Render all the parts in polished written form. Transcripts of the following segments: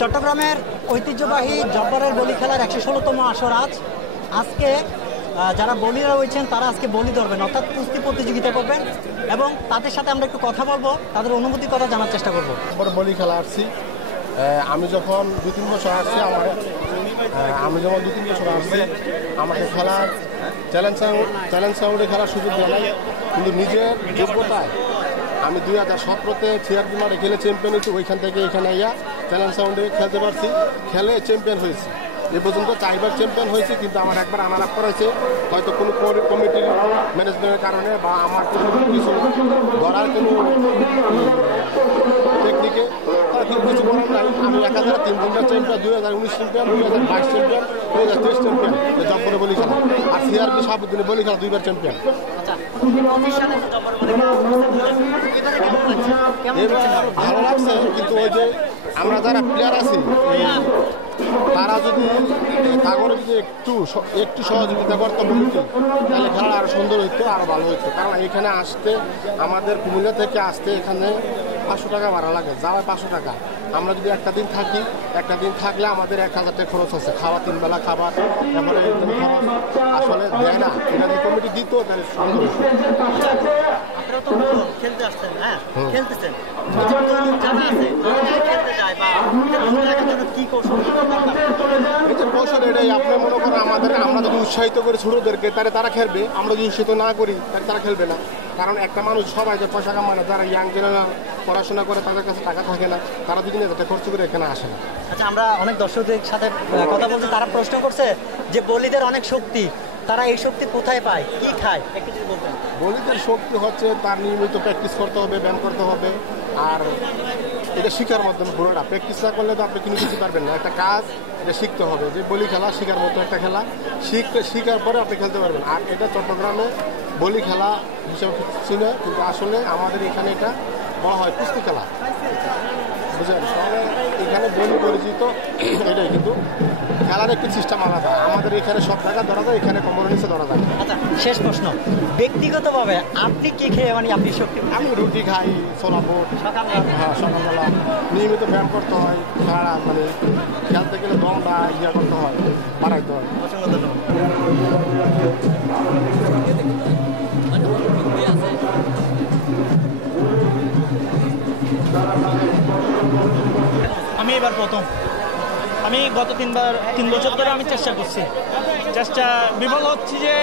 চট্টগ্রামের ঐতিহ্যবাহী জব্বারের বলি খেলার ১১৬তম আসর আজকে যারা বলিরা রয়েছেন তারা আজকে বলি ধরবেন, অর্থাৎ কুস্তি প্রতিযোগিতা করবেন এবং তাদের সাথে আমরা একটু কথা বলবো, তাদের অনুভূতির কথা জানার চেষ্টা করবো। বলি খেলা আসছি আমি যখন ২-৩ বছর আসছি, আমাকে খেলার চ্যালেঞ্জ সাউন্ডে খেলার সুযোগ দেওয়া নাই, কিন্তু নিজের যোগ্যতায় আমি ২০১৭-তে সিআরপি মাঠে খেলে চ্যাম্পিয়ন হয়েছি। ওইখান থেকে এখানে আইয়া চ্যালেঞ্জ সাউন্ডে খেলতে পারছি, খেলে চ্যাম্পিয়ন হয়েছি। এ পর্যন্ত 4বার চ্যাম্পিয়ন হয়েছে, কিন্তু আমার একবার রানার আপ করেছে, হয়তো কোনো কমিটির ম্যানেজমেন্টের কারণে বা আমার কিছু ধরার কোনো টেকনিকে তারা কিছু করার নাই। আমি ১০০৩ চ্যাম্পিয়ন, ২০১৯ চ্যাম্পিয়ন, ২০২২ চ্যাম্পিয়ন, ২০২৩ চ্যাম্পিয়ন জব্বরে বলি খেলা, আর সিআরপি সাহাবুদ্দিনে বলি খেলা 2বার চ্যাম্পিয়ন। এবার ভালো লাগছে, কিন্তু ওই যে আমরা যারা প্লেয়ার আছি তারা যদি তাগরে যদি একটু সহযোগিতা করতো কমিটি, তাহলে খেলা আরও সুন্দর হইতো, আরও ভালো হইতো। কারণ এখানে আসতে আমাদের কুমিল্লা থেকে আসতে এখানে 500 টাকা ভাড়া লাগে, যাওয়ায় 500 টাকা। আমরা যদি একটা দিন থাকি, একটা দিন থাকলে আমাদের 1000 টাকা খরচ আছে, খাওয়া 3 বেলা খাবার, তারপরে খরচ আসলে দেয় না। এটা যদি কমিটি দিত তাহলে সুন্দর হইতো। আপনারা তো খেলতে আসছেন, হ্যাঁ খেলতেছেন, কি কৌশল এটাই আপনি মনে করেন আমরা যদি উৎসাহিত করি ছোটদেরকে, তাহলে তারা খেলবে। আমরা যদি উৎসাহিত না করি তাহলে তারা খেলবে না। কারণ একটা মানুষ সবাই যে পয়সা কামায়, যারা ইয়াং জেনারেশন পড়াশোনা করে তাদের কাছে টাকা থাকে না, তারা যদি যাতে খরচ করে এখানে আসে না। আচ্ছা, আমরা অনেক দর্শকদের সাথে কথা বলছি, তারা প্রশ্ন করছে যে বলিদের অনেক শক্তি, তারা এই শক্তি কোথায় পায়, কি খায়, একটু যদি বলতেন। বলিদের শক্তি হচ্ছে তার নিয়মিত প্র্যাকটিস করতে হবে, ব্যায়াম করতে হবে, আর এটা শিখার মাধ্যমে পুরোটা। প্র্যাকটিস না করলে তো আপনি কোনো কিছু পারবেন না। একটা কাজ এটা শিখতে হবে, যে বলি খেলা শিখার মতো একটা খেলা, শিখার পরে আপনি খেলতে পারবেন। আর এটা চট্টগ্রামে বলি খেলা হিসাবে চিনে, কিন্তু আসলে আমাদের এখানে এটা বলা হয় কুস্তি খেলা, বুঝলেন। তাহলে এখানে বলি পরিচিত এটাই, কিন্তু খেলার একটি সিস্টেম আলাদা। আমাদের এখানে সব টাকা ধরা যায়, এখানে কোমরের নিচে ধরা যায়। আচ্ছা, শেষ প্রশ্ন, ব্যক্তিগতভাবে আপনি কি খেয়ে মানে আপনি শক্তি? আমি রুটি খাই, ছোলা বুট, হ্যাঁ সকালবেলা নিয়মিত ব্যায়াম করতে হয়, সারা মানে খেলতে গেলে দমটা ইয়া করতে হয়, বাড়াইতে হয়। অসংখ্য ধন্যবাদ। আমি এবার প্রথম, আমি গত 3 বছর ধরে আমি চেষ্টা করছি, বিফল হচ্ছে। যে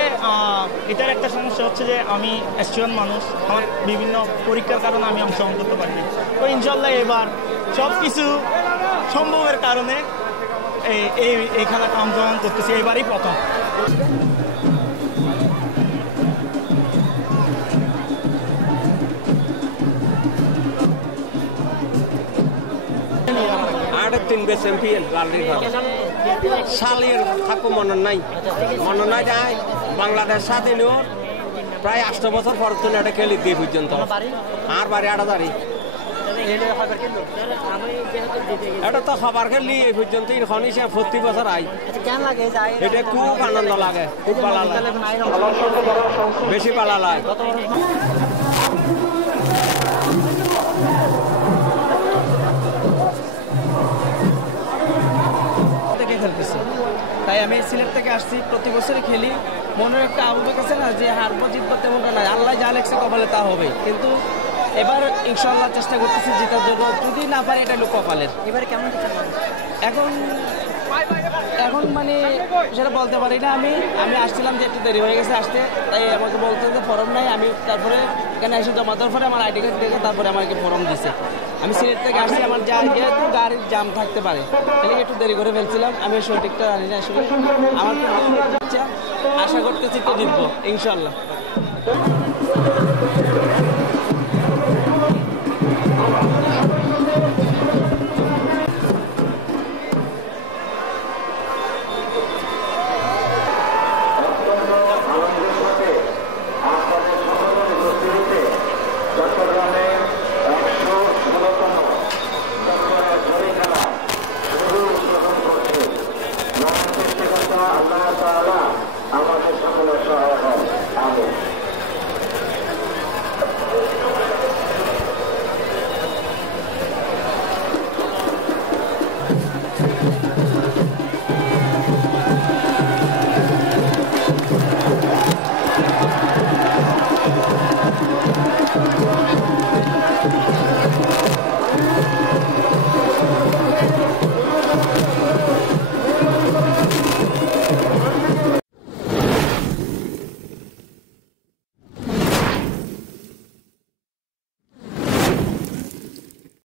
এটার একটা সমস্যা হচ্ছে যে আমি স্টুডেন্ট মানুষ, আমার বিভিন্ন পরীক্ষার কারণে আমি অংশগ্রহণ করতে পারিনি। তো ইনশাল্লাহ এবার সব কিছু সম্ভবের কারণে এই খেলাটা অংশগ্রহণ করতেছি, এবারই প্রথম। চ্যাম্পিয়ন সালের থাকো মনে নাই যায় বাংলাদেশ স্বাধীন প্রায় 8 বছর পর তো এটা খেলি দিয়ে পর্যন্ত। আর বাড়ি আড়াদারি এটা তো খাবার খেললি এই পর্যন্ত 40 বছর আই, এটা খুব আনন্দ লাগে, খুব ভালো লাগে, বেশি ভালো লাগে। খেলতেছি, তাই আমি সিলেট থেকে আসছি, প্রতি বছরই খেলি। মনের একটা আবেগ আছে না, যে হারবো জিতবো তেমনটা নাই, আল্লাহ যা লেখছে কপালে তা হবে। কিন্তু এবার ইনশাল্লাহ চেষ্টা করতেছি জেতার জন্য, যদি না পারি এটা হলো কপালের। এবারে কেমন এখন মানে সেটা বলতে পারি না। আমি আসছিলাম যে একটু দেরি হয়ে গেছে আসতে, তাই আমাকে বলতে যে ফর্ম নাই। আমি তারপরে এখানে এসে জমা দেওয়ার পরে আমার আইডি কার্ড দেখে তারপরে আমাকে ফর্ম দিছে। আমি সিলেট থেকে আসছি, আমার যেহেতু গাড়ির জাম থাকতে পারে, তাহলে একটু দেরি করে ফেলছিলাম। আমি সঠিকটা জানি না আসলে। আমার আশা করতেছি তো জিতবো ইনশাল্লাহ।